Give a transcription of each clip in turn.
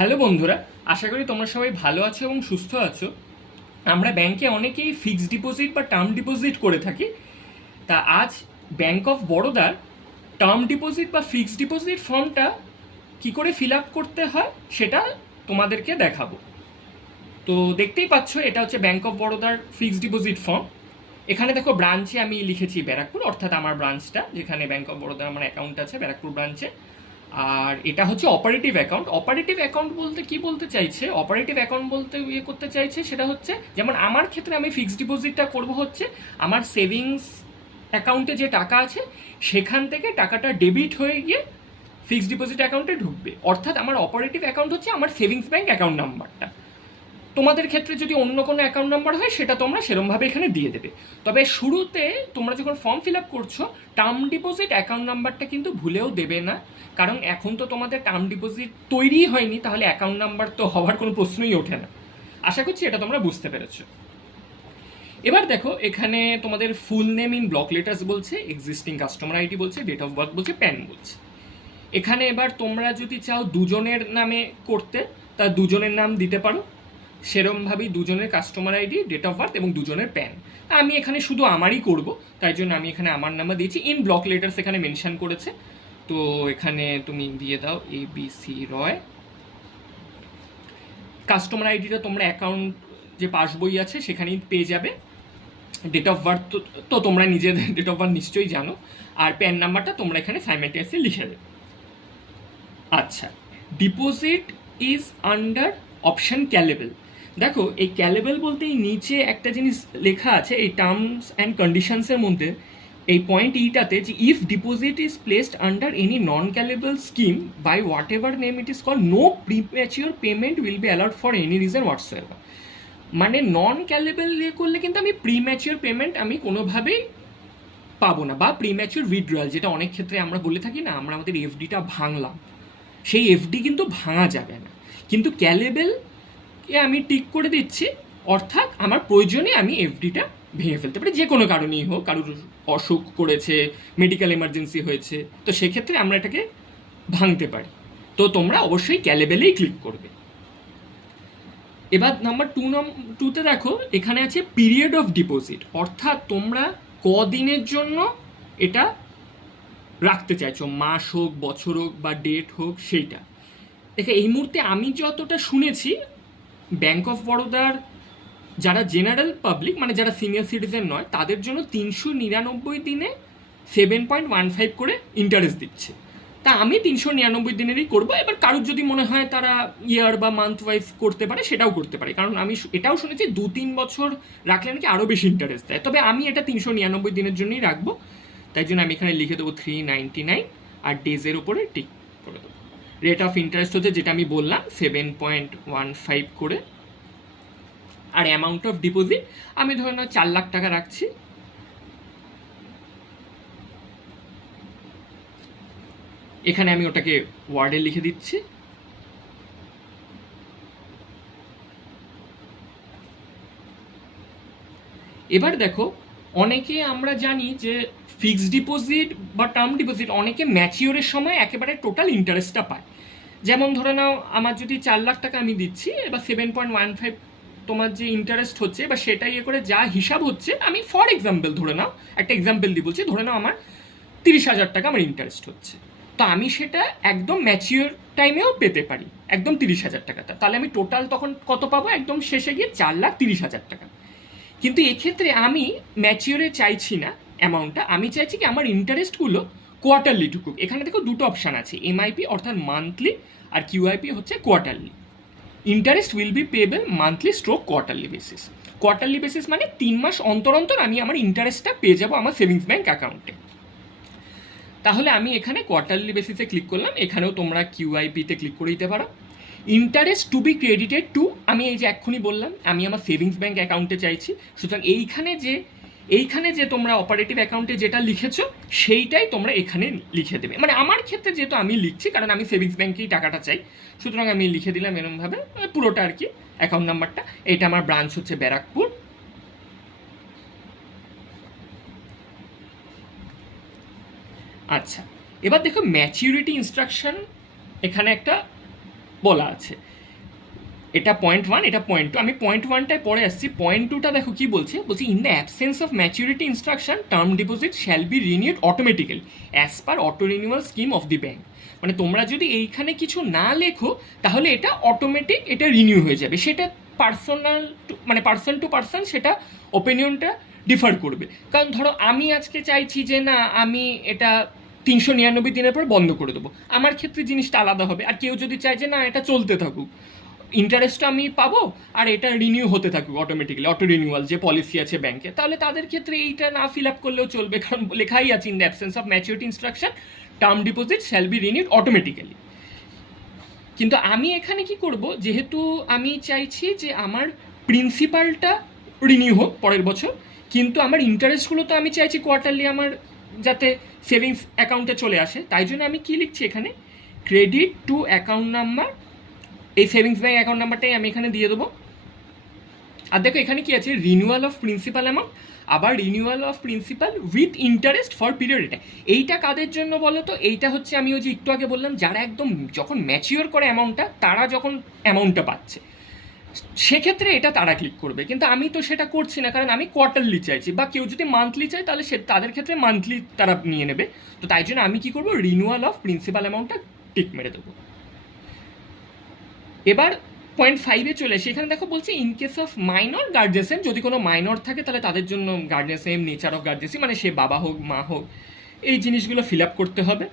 Hello বন্ধুরা, আশা করি তোমরা সবাই ভালো আছো এবং সুস্থ আছো। আমরা ব্যাংকে অনেকেই ফিক্সড ডিপোজিট বা টার্ম ডিপোজিট করে থাকি। তা আজ ব্যাংক অফ বরোদার টার্ম ডিপোজিট বা ফিক্সড ডিপোজিট ফর্মটা কি করে ফিল আপ করতে হয় সেটা তোমাদেরকে দেখাবো। তো দেখতেই পাচ্ছ, এটা হচ্ছে ব্যাংক অফ বরোদার ফিক্সড ডিপোজিট ফর্ম। এখানে দেখো ব্রাঞ্চে আমি লিখেছি ব্যারাকপুর, অর্থাৎ আমার ব্রাঞ্চটা যেখানে ব্যাংক অফ বরোদার আমার অ্যাকাউন্ট আছে ব্যারাকপুর ব্রাঞ্চে। আর এটা হচ্ছে অপারেটিভ অ্যাকাউন্ট। অপারেটিভ অ্যাকাউন্ট বলতে কি বলতে চাইছে, অপারেটিভ অ্যাকাউন্ট বলতে করতে চাইছে সেটা হচ্ছে, যেমন আমার ক্ষেত্রে আমি ফিক্সড ডিপোজিটটা করব হচ্ছে আমার সেভিংস অ্যাকাউন্টে যে টাকা আছে সেখান থেকে টাকাটা ডেবিট হয়ে গিয়ে ফিক্সড ডিপোজিট অ্যাকাউন্টে ঢুকবে। অর্থাৎ আমার অপারেটিভ অ্যাকাউন্ট হচ্ছে আমার সেভিংস ব্যাংক অ্যাকাউন্ট নাম্বারটা। তোমাদের ক্ষেত্রে যদি অন্য কোনো অ্যাকাউন্ট নাম্বার হয় সেটা তোমরা সেরমভাবে এখানে দিয়ে দেবে। তবে শুরুতে তোমরা যখন ফর্ম ফিল আপ করছো, টার্ম ডিপোজিট অ্যাকাউন্ট নাম্বারটা কিন্তু ভুলেও দেবে না, কারণ এখন তো তোমাদের টার্ম ডিপোজিট তৈরিই হয়নি, তাহলে অ্যাকাউন্ট নাম্বার তো হওয়ার কোনো প্রশ্নই ওঠে না। আশা করছি এটা তোমরা বুঝতে পেরেছো। এবার দেখো, এখানে তোমাদের full name in block letters বলছে, এক্সিস্টিং কাস্টমার আইডি বলছে, ডেট অফ বার্থ বলছে, প্যান বলছে। এখানে এবার তোমরা যদি চাও দুজনের নামে করতে, তা দুজনের নাম দিতে পারো। সেরমভাবেই দুজনের customer ID, date of birth এবং দুজনের প্যান। আমি এখানে শুধু আমারই করব, তাই জন্য আমি এখানে আমার নাম্বার দিয়েছি। ইন ব্লক লেটার্স এখানে মেনশন করেছে, তো এখানে তুমি দিয়ে দাও ABC রয়। কাস্টমার আইডিটা তোমরা অ্যাকাউন্ট যে পাসবই আছে সেখানেই পেয়ে যাবে। ডেট অফ বার্থ তো তোমরা নিজেদের ডেট অফ বার্থ নিশ্চয়ই জানো, আর প্যান নাম্বারটা তোমরা এখানে সাইমেন্টিয়াসলি লিখে দেবে। আচ্ছা, ডিপোজিট ইজ আন্ডার অপশন ক্যালেবল। দেখো, এই ক্যালেবল বলতে এই নিচে একটা জিনিস লেখা আছে এই টার্মস অ্যান্ড কন্ডিশনসের মধ্যে, এই পয়েন্ট ইটাতে, যে if deposit is placed under any non callable scheme by whatever name it is call, no premature payment will be allowed for any reason whatsoever. মানে নন ক্যালেবল ইয়ে করলে কিন্তু আমি প্রিম্যাচিওর পেমেন্ট আমি কোনোভাবেই পাবো না, বা প্রিম্যাচিওর উইথড্রয়াল, যেটা অনেক ক্ষেত্রে আমরা বলে থাকি না, আমরা আমাদের এফডিটা ভাঙলাম, সেই এফডি কিন্তু ভাঙা যাবে না। কিন্তু ক্যালেবেল এ আমি টিক করে দিচ্ছি, অর্থাৎ আমার প্রয়োজনে আমি এফডিটা ভেঙে ফেলতে পারি, যে কোনো কারণেই হোক, কারোর অসুখ করেছে, মেডিকেল এমার্জেন্সি হয়েছে, তো সেক্ষেত্রে আমরা এটাকে ভাঙতে পারি। তো তোমরা অবশ্যই ক্যালেবেলেই ক্লিক করবে। এবার নাম্বার 2তে দেখো, এখানে আছে পিরিয়ড অফ ডিপোজিট, অর্থাৎ তোমরা কদিনের জন্য এটা রাখতে চাইছো, মাস হোক, বছর হোক, বা ডেট হোক, সেইটা। দেখে এই মুহূর্তে আমি যতটা শুনেছি, ব্যাংক অফ বরোদার যারা জেনারেল পাবলিক, মানে যারা সিনিয়র সিটিজেন নয়, তাদের জন্য 399 দিনে 7.15 করে ইন্টারেস্ট দিচ্ছে। তা আমি 399 দিনেরই করবো। এবার কারোর যদি মনে হয় তারা ইয়ার বা মান্থ ওয়াইজ করতে পারে, সেটাও করতে পারে, কারণ আমি এটাও শুনেছি 2-3 বছর রাখলে নাকি আরও বেশি ইন্টারেস্ট দেয়। তবে আমি এটা 399 দিনের জন্যই রাখবো, তাই জন্য আমি এখানে লিখে দেবো 399, আর ডেজের ওপরে টিক করে দেবো। রেট অফ ইন্টারেস্ট হচ্ছে, যেটা আমি বললাম, 7.15 করে। আর অ্যামাউন্ট অফ ডিপোজিট আমি ধরে নাও 4 লাখ টাকা রাখছি। এখানে আমি ওটাকে ওয়ার্ডে লিখে দিচ্ছি। এবার দেখো, অনেকে আমরা জানি যে ফিক্সড ডিপোজিট বা টার্ম ডিপোজিট অনেকে ম্যাচিওরের সময় একেবারে টোটাল ইন্টারেস্টটা পায়। যেমন ধরে নাও, আমার যদি 4 লাখ টাকা আমি দিচ্ছি, এবার 7.15 তোমার যে ইন্টারেস্ট হচ্ছে, বা সেটা ইয়ে করে যা হিসাব হচ্ছে, আমি ফর এক্সাম্পল ধরে নাও, একটা এক্সাম্পল দিয়ে বলছি, ধরে নাও আমার 30,000 টাকা আমার ইন্টারেস্ট হচ্ছে, তো আমি সেটা একদম ম্যাচিওর টাইমেও পেতে পারি, একদম 30,000 টাকাটা। তাহলে আমি টোটাল তখন কত পাবো, একদম শেষে গিয়ে 4,30,000 টাকা। কিন্তু এক্ষেত্রে আমি ম্যাচিওরে চাইছি না অ্যামাউন্টটা, আমি চাইছি কি আমার ইন্টারেস্টগুলো কোয়ার্টারলি ঢুকুক। এখানে দেখো দুটো অপশান আছে, এমআইপি অর্থাৎ মান্থলি, আর কিউআইপি হচ্ছে quarterly. Interest will be payable monthly stroke quarterly basis. Quarterly basis মানে 3 মাস অন্তর অন্তর আমি আমার ইন্টারেস্টটা পেয়ে যাবো আমার সেভিংস ব্যাঙ্ক অ্যাকাউন্টে। তাহলে আমি এখানে কোয়ার্টারলি বেসিসে ক্লিক করলাম, এখানেও তোমরা কিউআইপিতে ক্লিক করে দিতে পারো। Interest to B credited two, আমি এই যে এক্ষুনি বললাম আমি আমার সেভিংস ব্যাঙ্ক অ্যাকাউন্টে চাইছি, সুতরাং এইখানে যে তোমরা অপারেটিভ অ্যাকাউন্টে যেটা লিখেছো সেইটাই তোমরা এখানে লিখে দেবে। মানে আমার ক্ষেত্রে যেহেতু আমি লিখছি, কারণ আমি সেভিংস ব্যাঙ্কেই টাকাটা চাই, সুতরাং আমি লিখে দিলাম এরমভাবে পুরোটা আর কি, অ্যাকাউন্ট নাম্বারটা। এটা আমার ব্রাঞ্চ হচ্ছে ব্যারাকপুর। আচ্ছা, এবার দেখো ম্যাচিউরিটি ইনস্ট্রাকশন এখানে একটা বলা আছে। এটা পয়েন্ট ওয়ান, এটা পয়েন্ট টু। আমি পয়েন্ট ওয়ানটায় পরে আসছি। পয়েন্ট টুটা দেখো কি বলছে, বলছি in the absence of maturity instruction term deposit shall be renewed automatically as per auto renewal scheme of the bank. মানে তোমরা যদি এইখানে কিছু না লেখো তাহলে এটা অটোমেটিক এটা রিনিউ হয়ে যাবে। সেটা পার্সোনাল মানে পার্সন টু পার্সন সেটা ওপিনিয়নটা ডিফার করবে। কারণ ধরো আমি আজকে চাইছি যে না আমি এটা 399 দিনের পর বন্ধ করে দেবো, আমার ক্ষেত্রে জিনিসটা আলাদা হবে। আর কেউ যদি চায় যে না এটা চলতে থাকুক, ইন্টারেস্টটা আমি পাবো আর এটা রিনিউ হতে থাকুক অটোমেটিক্যালি, অটো রিনিউয়াল যে পলিসি আছে ব্যাংকে, তাহলে তাদের ক্ষেত্রে এইটা না ফিল আপ করলেও চলবে, কারণ লেখাই আছে in the absence of maturity instruction term deposit shall be renewed automatically. কিন্তু আমি এখানে কি করব, যেহেতু আমি চাইছি যে আমার প্রিন্সিপালটা রিনিউ হোক পরের বছর, কিন্তু আমার ইন্টারেস্টগুলো তো আমি চাইছি কোয়ার্টারলি আমার যাতে সেভিংস অ্যাকাউন্টে চলে আসে, তাই জন্য আমি কি লিখছি এখানে, ক্রেডিট টু অ্যাকাউন্ট নাম্বার, এই সেভিংস ব্যাঙ্ক অ্যাকাউন্ট নাম্বারটাই আমি এখানে দিয়ে দেবো। আর দেখো এখানে কি আছে, রিনিউয়াল অফ প্রিন্সিপাল অ্যামাউন্ট, আবার renewal of principal with interest for period. এইটা কাদের জন্য বলো তো, এইটা হচ্ছে আমি ওই যে একটু আগে বললাম যারা একদম যখন ম্যাচিওর করে অ্যামাউন্টটা, তারা যখন অ্যামাউন্টটা পাচ্ছে সেক্ষেত্রে এটা তারা ক্লিক করবে। কিন্তু আমি তো সেটা করছি না, কারণ আমি কোয়ার্টারলি চাইছি, বা কেউ যদি মান্থলি চায় তাহলে সে তাদের ক্ষেত্রে মান্থলি তারা নিয়ে নেবে। তো তাই জন্য আমি কি করবো, রিনিউয়াল অফ প্রিন্সিপাল অ্যামাউন্টটা টিক মেরে দেবো। এবার পয়েন্ট ফাইভে চলে এসে এখানে দেখো বলছে ইন কেস অফ মাইনর গার্জেসেন, যদি কোনো মাইনর থাকে তাহলে তাদের জন্য গার্জেসেন, নেচার অফ গার্জেসি মানে সে বাবা হোক মা হোক, এই জিনিসগুলো ফিল আপ করতে হবে।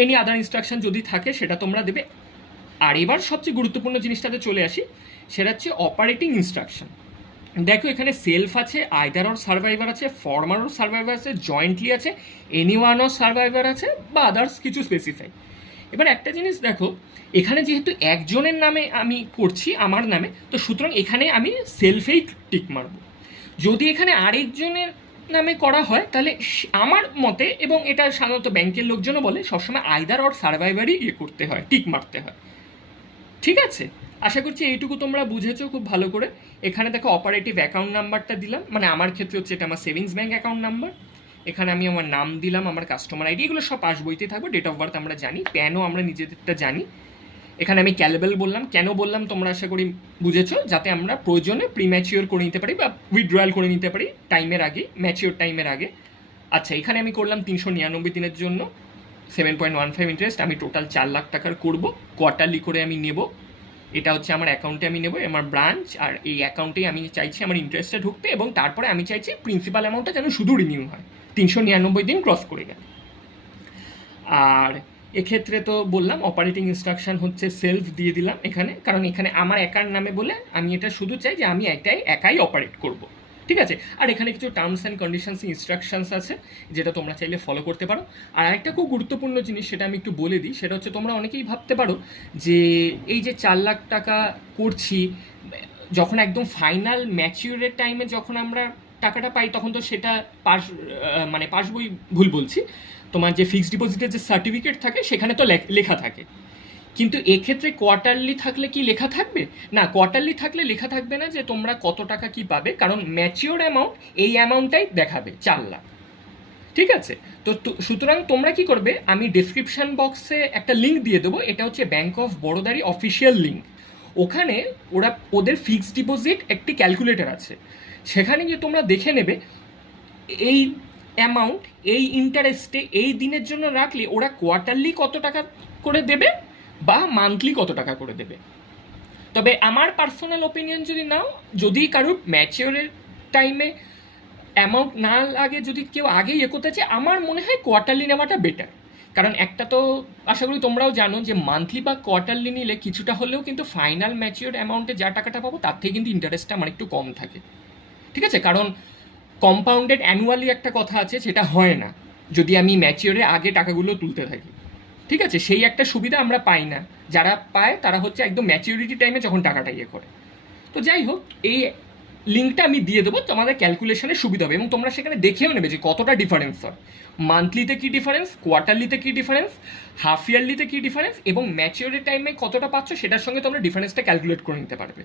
এনি আদার ইনস্ট্রাকশন যদি থাকে সেটা তোমরা দেবে। আর এবার সবচেয়ে গুরুত্বপূর্ণ জিনিসটাতে চলে আসি, সেটা হচ্ছে অপারেটিং ইনস্ট্রাকশন। দেখো এখানে সেলফ আছে, আইদার অর সার্ভাইভার আছে, ফর্মার অর সার্ভাইভার আছে, জয়েন্টলি আছে, এনি ওয়ান অর সার্ভাইভার আছে, বা আদার্স কিছু স্পেসিফাই। এবার একটা জিনিস দেখো, এখানে যেহেতু একজনের নামে আমি করছি আমার নামে, তো সুতরাং এখানে আমি সেলফেই টিক মারব। যদি এখানে আরেকজনের নামে করা হয় তাহলে আমার মতে, এবং এটা সাধারণত ব্যাংকের লোকজনও বলে, সবসময় আইদার অর সার্ভাইভারই করতে হয়, টিক মারতে হয়। ঠিক আছে, আশা করছি এইটুকু তোমরা বুঝেছো খুব ভালো করে। এখানে দেখো অপারেটিভ অ্যাকাউন্ট নাম্বারটা দিলাম, মানে আমার ক্ষেত্রে হচ্ছে এটা আমার সেভিংস ব্যাঙ্ক অ্যাকাউন্ট নাম্বার। এখানে আমি আমার নাম দিলাম, আমার কাস্টমার আইডি, এগুলো সব পাসবইতে থাকবে। ডেট অফ বার্থ আমরা জানি, প্যানও আমরা নিজেদেরটা জানি। এখানে আমি ক্যালেবেল বললাম, কেন বললাম তোমরা আশা করি বুঝেছো, যাতে আমরা প্রয়োজনে প্রিম্যাচিওর করে নিতে পারি বা উইথড্রয়াল করে নিতে পারি টাইমের আগে, ম্যাচিওর টাইমের আগে। আচ্ছা, এখানে আমি করলাম 399 দিনের জন্য 7.15 ইন্টারেস্ট। আমি টোটাল 4 লাখ টাকার করবো, কোয়ার্টারলি করে আমি নেব। এটা হচ্ছে আমার অ্যাকাউন্টে আমি নেব, আমার ব্রাঞ্চ, আর এই অ্যাকাউন্টেই আমি চাইছি আমার ইন্টারেস্টটা ঢুকতে, এবং তারপরে আমি চাইছি প্রিন্সিপাল অ্যামাউন্টটা যেন শুধু রিনিউ হয় 399 দিন ক্রস করে গেলে। আর এক্ষেত্রে তো বললাম অপারেটিং ইনস্ট্রাকশন হচ্ছে সেলফ দিয়ে দিলাম এখানে, কারণ এখানে আমার একার নামে বলে আমি এটা শুধু চাই যে আমি একাই অপারেট করব। ঠিক আছে, আর এখানে কিছু টার্মস অ্যান্ড কন্ডিশনস ইনস্ট্রাকশনস আছে যেটা তোমরা চাইলে ফলো করতে পারো। আর একটা খুব গুরুত্বপূর্ণ জিনিস সেটা আমি একটু বলে দিই, সেটা হচ্ছে তোমরা অনেকেই ভাবতে পারো যে এই যে 4 লাখ টাকা করছি, যখন একদম ফাইনাল ম্যাচিউরের টাইমে যখন আমরা টাকাটা পাই তখন তো সেটা মানে পাসবই ভুল বলছি, তোমার যে ফিক্সড ডিপোজিটের যে সার্টিফিকেট থাকে সেখানে তো লেখা থাকে। কিন্তু এক্ষেত্রে কোয়ার্টারলি থাকলে কি লেখা থাকবে না? কোয়ার্টারলি থাকলে লেখা থাকবে না যে তোমরা কত টাকা কি পাবে, কারণ ম্যাচিওর অ্যামাউন্ট এই অ্যামাউন্টটাই দেখাবে, 4 লাখ। ঠিক আছে, তো সুতরাং তোমরা কি করবে, আমি ডিসক্রিপশন বক্সে একটা লিঙ্ক দিয়ে দেবো, এটা হচ্ছে ব্যাঙ্ক অফ বরোদারই অফিসিয়াল লিঙ্ক। ওখানে ওদের ফিক্সড ডিপোজিট একটি ক্যালকুলেটর আছে, সেখানে গিয়ে তোমরা দেখে নেবে এই অ্যামাউন্ট এই ইন্টারেস্টে এই দিনের জন্য রাখলে ওরা কোয়ার্টারলি কত টাকা করে দেবে বা মান্থলি কত টাকা করে দেবে। তবে আমার পার্সোনাল ওপিনিয়ন যদি নাও, যদি কারোর ম্যাচিওরের টাইমে অ্যামাউন্ট না লাগে, যদি কেউ আগে করতে চায়, আমার মনে হয় কোয়ার্টারলি নেওয়াটা বেটার। কারণ একটা তো আশা করি তোমরাও জানো যে মান্থলি বা কোয়ার্টারলি নিলে কিছুটা হলেও কিন্তু ফাইনাল ম্যাচিওর অ্যামাউন্টে যা টাকাটা পাবো তার থেকে কিন্তু ইন্টারেস্টটা আমার একটু কম থাকে। ঠিক আছে, কারণ কম্পাউন্ডেড অ্যানুয়ালি একটা কথা আছে, সেটা হয় না যদি আমি ম্যাচিওরে আগে টাকাগুলো তুলতে থাকি। ঠিক আছে, সেই একটা সুবিধা আমরা পাই না, যারা পায় তারা হচ্ছে একদম ম্যাচিউরিটি টাইমে যখন টাকাটা করে। তো যাই হোক, এই লিঙ্কটা আমি দিয়ে দেবো, তোমাদের ক্যালকুলেশনের সুবিধা হবে, এবং তোমরা সেখানে দেখেও নেবে যে কতটা ডিফারেন্স হয়, মান্থলিতে কী ডিফারেন্স, কোয়ার্টারলিতে কী ডিফারেন্স, হাফ ইয়ারলিতে কী ডিফারেন্স, এবং ম্যাচিওরিটি টাইমে কতটা পাচ্ছ সেটার সঙ্গে তোমরা ডিফারেন্সটা ক্যালকুলেট করে নিতে পারবে।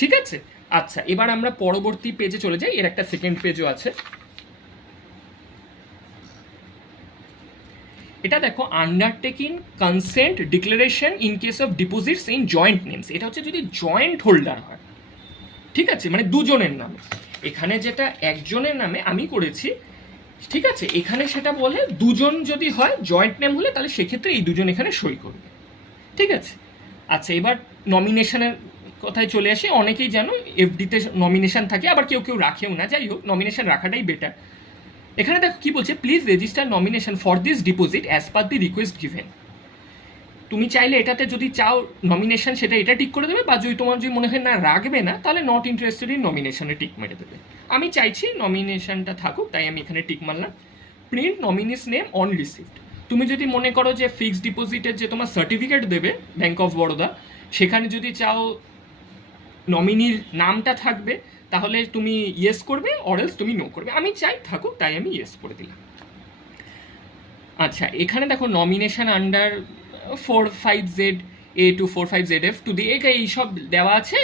ঠিক আছে, আচ্ছা এবার আমরা পরবর্তী পেজে চলে যাই। এর একটা সেকেন্ড পেজও আছে। এটা দেখো undertaking consent declaration in case of deposits in joint names, এটা হচ্ছে যদি জয়েন্ট হোল্ডার হয়, ঠিক আছে, মানে দুজনের নামে। এখানে যেটা একজনের নামে আমি করেছি, ঠিক আছে, এখানে সেটা বলে দুজন যদি হয় জয়েন্ট নেম হলে তাহলে সেক্ষেত্রে এই দুজন এখানে সই করবে, ঠিক আছে। আচ্ছা, এবার নমিনেশনের কথায় চলে আসি। অনেকেই জানো এফডিতে নমিনেশন থাকে, আবার কেউ কেউ রাখেও না, যাই হোক নমিনেশন রাখাটাই বেটার। এখানে দেখো কি বলছে, please register nomination for this deposit as per the request given. তুমি চাইলে এটাতে যদি চাও নমিনেশন সেটা এটা টিক করে দেবে, বা যদি তোমার যদি মনে হয় না রাখবে না তাহলে নট ইন্টারেস্টেড ইন নমিনেশনে টিক মেরে দেবে। আমি চাইছি নমিনেশনটা থাকুক, তাই আমি এখানে টিক মারলাম। Print nominees name on receipt. তুমি যদি মনে করো যে ফিক্সড ডিপোজিটের যে তোমার সার্টিফিকেট দেবে ব্যাঙ্ক অফ বরোদা, সেখানে যদি চাও নমিনির নামটা থাকবে তাহলে তুমি ইয়েস করবে, অরেলস তুমি নো করবে। আমি চাই থাকুক, তাই আমি ইয়েস করে দিলাম। আচ্ছা, এখানে দেখো nomination under 45Z A to 45ZF to দিয়ে এইসব দেওয়া আছে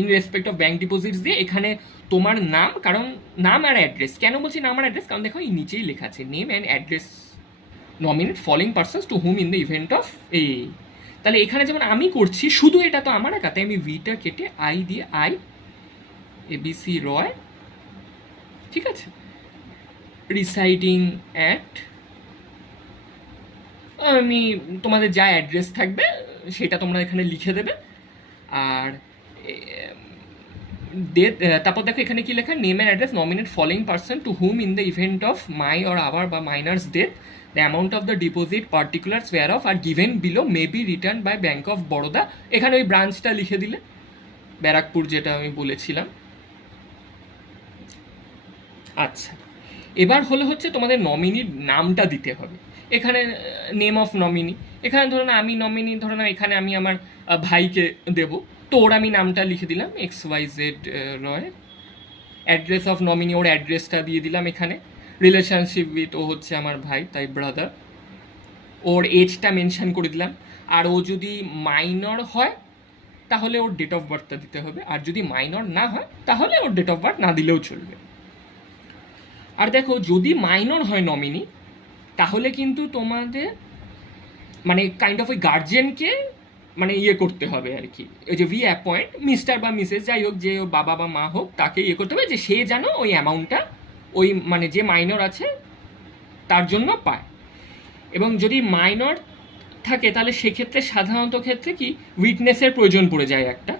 in respect of bank deposits দিয়ে। এখানে তোমার নাম, কারণ নাম আর অ্যাড্রেস, কেন বলছি নাম আর অ্যাড্রেস, কারণ দেখো এই নিচেই লেখা আছে name and address nominate following persons to whom in the event of এই। তাহলে এখানে যেমন আমি করছি, শুধু এটা তো আমার একা, তাই আমি ভিটা কেটে আই দিয়ে আই ABC রয়, ঠিক আছে, রিসাইডিং অ্যাট, আমি তোমাদের যা অ্যাড্রেস থাকবে সেটা তোমরা এখানে লিখে দেবে। আর ডেট, তারপর দেখো এখানে কি লেখা, name and address nominate following person to whom in the event of my or our বা minors death, the amount of the deposit particulars whereof are given below may be return by bank of Baroda. এখানে ওই ব্রাঞ্চটা লিখে দিলে, ব্যারাকপুর যেটা আমি বলেছিলাম। আচ্ছা, এবার হচ্ছে তোমাদের নমিনির নামটা দিতে হবে। এখানে নেম অফ নমিনি, এখানে ধরো না আমি নমিনি, ধরো না এখানে আমি আমার ভাইকে দেব, তো ওর আমি নামটা লিখে দিলাম XYZ Roy. Address of nominee, ওর অ্যাড্রেসটা দিয়ে দিলাম এখানে। রিলেশনশিপ উইথ, ও হচ্ছে আমার ভাই, তাই ব্রাদার। ওর এজটা মেনশন করে দিলাম। আর ও যদি মাইনর হয় তাহলে ওর ডেট অফ বার্থটা দিতে হবে, আর যদি মাইনর না হয় তাহলে ওর ডেট অফ বার্থ না দিলেও চলবে। আর দেখো যদি মাইনর হয় নমিনি, তাহলে কিন্তু তোমাদের মানে কাইন্ড অফ ওই গার্জেনকে মানে ইয়ে করতে হবে আর কি, ওই যে ভি অ্যাপয়েন্ট মিস্টার বা মিসেস যাই হোক, যে বাবা বা মা হোক, তাকে ইয়ে করতে হবে যে সে যেন ওই অ্যামাউন্টটা ওই মানে যে মাইনর আছে তার জন্য পায়। এবং যদি মাইনর থাকে তাহলে সেক্ষেত্রে সাধারণত ক্ষেত্রে কি উইটনেসের প্রয়োজন পড়ে যায় একটা,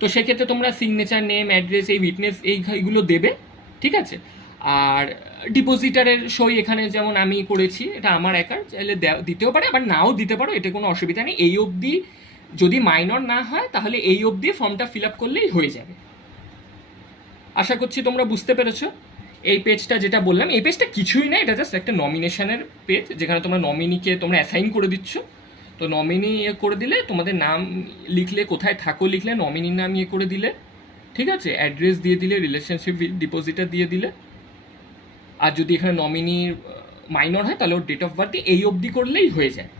তো সেক্ষেত্রে তোমরা সিগনেচার, নেম, অ্যাড্রেস, এই উইটনেস এইগুলো দেবে, ঠিক আছে। আর ডিপোজিটারের সই এখানে যেমন আমি করেছি, এটা আমার একার, চাইলে দিতেও পারে আবার নাও দিতে পারো, এতে কোনো অসুবিধা নেই। এই অবধি যদি মাইনর না হয় তাহলে এই অবধি ফর্মটা ফিল আপ করলেই হয়ে যাবে। আশা করছি তোমরা বুঝতে পেরেছো। এই পেজটা যেটা বললাম, এই পেজটা কিছুই না, এটা জাস্ট একটা নমিনেশনের পেজ, যেখানে তোমরা নমিনিকে তোমরা অ্যাসাইন করে দিচ্ছ। তো নমিনি ইয়ে করে দিলে, তোমাদের নাম লিখলে, কোথায় থাকো লিখলে, নমিনির নাম ইয়ে করে দিলে, ঠিক আছে, অ্যাড্রেস দিয়ে দিলে, রিলেশনশিপ ডিপোজিটার দিয়ে দিলে। আর যদি এখানে নমিনির মাইনর হয় তাহলে ওর ডেট অফ বার্থ এই অবধি করলেই হয়ে যায়।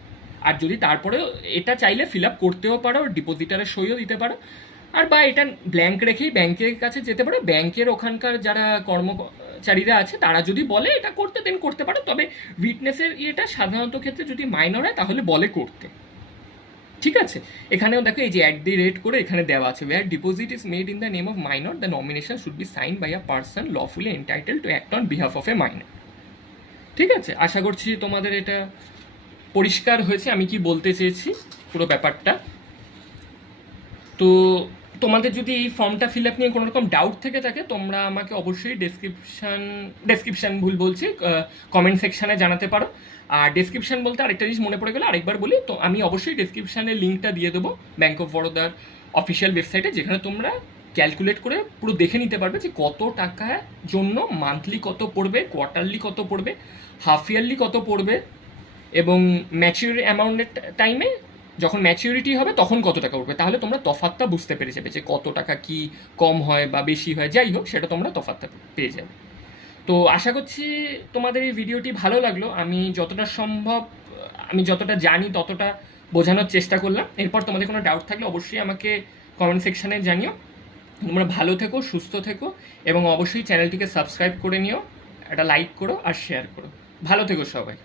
আর যদি তারপরেও এটা চাইলে ফিল আপ করতেও পারো, ডিপোজিটারের সইও দিতে পারো, আর বা এটা ব্ল্যাঙ্ক রেখেই ব্যাংকের কাছে যেতে পারো। ব্যাংকের ওখানকার যারা কর্মচারীরা আছে তারা যদি বলে এটা করতে, দেন করতে পারো। তবে উইটনেসের ইয়েটা সাধারণত ক্ষেত্রে যদি মাইনর হয় তাহলে বলে করতে, ঠিক আছে। এখানেও দেখো এই যে @ করে এখানে দেওয়া আছে, where deposit is made in the name of minor the nomination should be sign by a person lawfully entitle to act on behalf of a minor, ঠিক আছে। আশা করছি তোমাদের এটা পরিষ্কার হয়েছে আমি কি বলতে চেয়েছি পুরো ব্যাপারটা। তো তোমাদের যদি এই ফর্মটা ফিল আপ নিয়ে কোনো রকম ডাউট থেকে থাকে তোমরা আমাকে অবশ্যই ডেসক্রিপশান ভুল বলছি, কমেন্ট সেকশানে জানাতে পারো। আর ডেসক্রিপশান বলতে আরেকটা জিনিস মনে পড়ে গেলো, আরেকবার বলি, তো আমি অবশ্যই ডেসক্রিপশানে লিঙ্কটা দিয়ে দেবো ব্যাঙ্ক অফ বরোদার অফিসিয়াল ওয়েবসাইটে, যেখানে তোমরা ক্যালকুলেট করে পুরো দেখে নিতে পারবে যে কত টাকার জন্য মান্থলি কত পড়বে, কোয়ার্টারলি কত পড়বে, হাফ ইয়ারলি কত পড়বে, এবং ম্যাচিউর অ্যামাউন্টের টাইমে যখন ম্যাচিউরিটি হবে তখন কত টাকা উঠবে। তাহলে তোমরা তফাৎটা বুঝতে পেরে যাবে যে কত টাকা কি কম হয় বা বেশি হয়, যাই হোক সেটা তোমরা তফাৎটা পেয়ে যাবে। তো আশা করছি তোমাদের এই ভিডিওটি ভালো লাগলো। আমি যতটা সম্ভব, আমি যতটা জানি ততটা বোঝানোর চেষ্টা করলাম। এরপর তোমাদের কোনো ডাউট থাকলে অবশ্যই আমাকে কমেন্ট সেকশানে জানিও। তোমরা ভালো থেকো, সুস্থ থেকো, এবং অবশ্যই চ্যানেলটিকে সাবস্ক্রাইব করে নিও, একটা লাইক করো আর শেয়ার করো। ভালো থেকো সবাই।